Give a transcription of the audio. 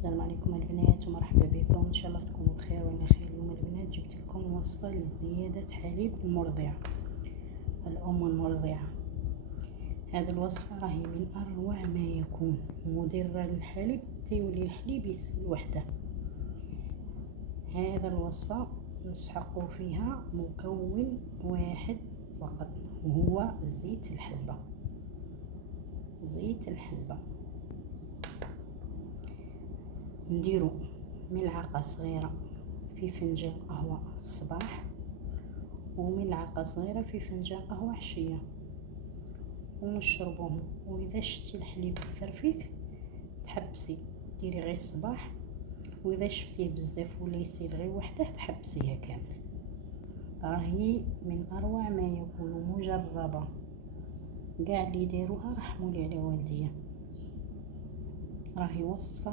السلام عليكم البنات ومرحبا بكم. ان شاء الله تكونوا بخير وانا خير. اليوم البنات جبت لكم وصفه لزياده حليب المرضع، الام المرضعه. هذه الوصفه راهي من اروع ما يكون، مدره للحليب تيولي الحليب يسيل وحده. هذا الوصفه نسحقوا فيها مكون واحد فقط وهو زيت الحلبه. زيت الحلبه نديرو ملعقه صغيره في فنجان قهوه الصباح وملعقه صغيره في فنجان قهوه عشيه ونشربوهم. واذا شتي الحليب فرفيت تحبسي ديري غير الصباح، واذا شفتيه بزاف ولا يسيل غير وحده تحبسيها كامل. راهي من اروع ما يكون، مجربه، كاع اللي داروها رحموا لي على والديا. راهي وصفه